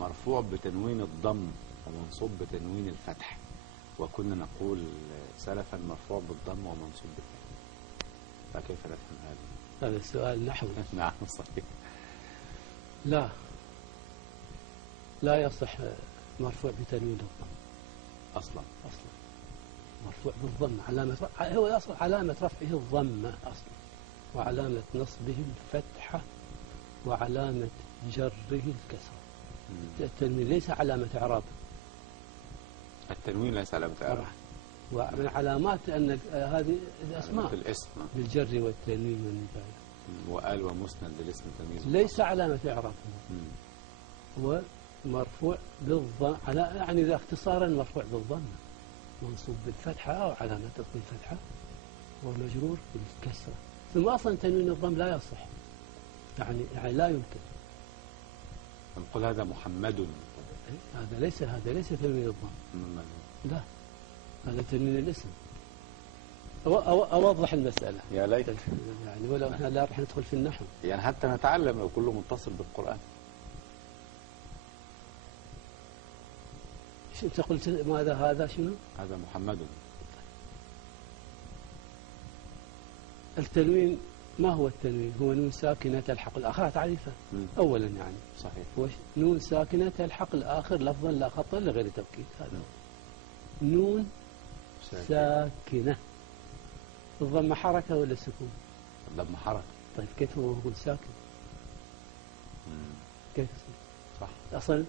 مرفوع بتنوين الضم ومنصوب بتنوين الفتح، وكنا نقول سلفا مرفوع بالضم ومنصوب بالفتح، فكيف نفهم هذا؟ هذا السؤال نحوي. نعم صحيح. لا يصح مرفوع بتنوين الضم أصلا مرفوع بالضم، هو أصلا علامة رفعه الضمة أصلا، وعلامة نصبه الفتحة، وعلامة جره الكسرة. التنوين ليس علامة إعراب. التنوين ليس علامة إعراب، ومن علامات أن هذه الأسماء في الاسم بالجر والتنوين والنباية، وآل ومسند للاسم تمييز ليس علامة إعراب. هو مرفوع بالضم، يعني إذا اختصارا مرفوع بالضم، منصوب بالفتحة أو علامة نصب الفتحة، ومجرور بالكسرة. ثم أصلا تنوين الضم لا يصح، يعني لا يمكن. نقول هذا محمد، هذا ليس تنوين الضم، لا، هذا تنوين الاسم. أوضح المسألة يا ليت، يعني ولو احنا لا راح ندخل في النحو، يعني حتى نتعلم لو كله متصل بالقرآن. أنت قلت ماذا هذا؟ شنو؟ هذا محمد. التنوين ما هو التنوين؟ هو نون ساكنة تلحق الآخر، تعريفه أولا يعني صحيح. نون ساكنة تلحق الآخر لفظا لا خطا لغير توكيد، هذا نون ساكنة. الضمة حركة ولا سكون؟ الضمة حركة. طيب كيف هو يقول ساكن؟ كيف صح؟ أصلا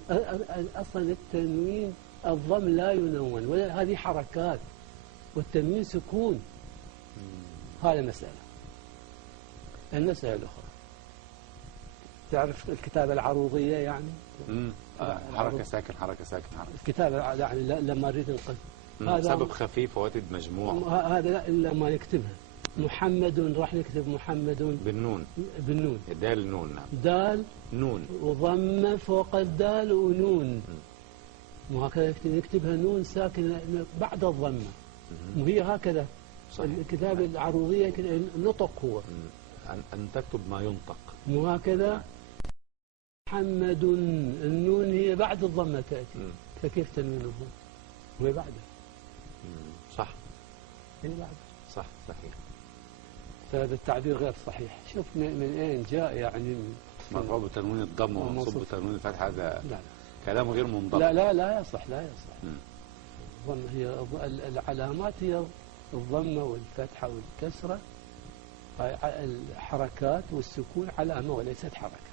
التنوين الضم لا ينون، ولا هذه حركات، والتنوين سكون. هذه مسألة. المسألة الأخرى، تعرف الكتابة العروضية يعني؟ حركة ساكن حركة ساكن حركة. الكتابة يعني لما أريد نقل هذا سبب خفيف ووتد مجموع، هذا لما نكتبها محمد راح نكتب محمد بالنون دال نون. نعم دال نون وضم فوق الدال ونون، وهكذا نكتبها نون ساكنة بعد الضمة، وهي هكذا. الكتابة العروضية النطق هو أن تكتب ما ينطق، وهكذا محمد النون هي بعد الضمة تأتي، فكيف تنوينه؟ هو بعده. صح، هي بعده. صح صحيح. فهذا التعبير غير صحيح. شوف من أين جاء يعني مرفوع بتنوين الضم ومنصوب بتنوين الفتح، هذا لا. كلام غير منضبط. لا يصح. الضمة هي العلامات، هي الضمة والفتحة والكسرة، الحركات والسكون علامة وليست حركة.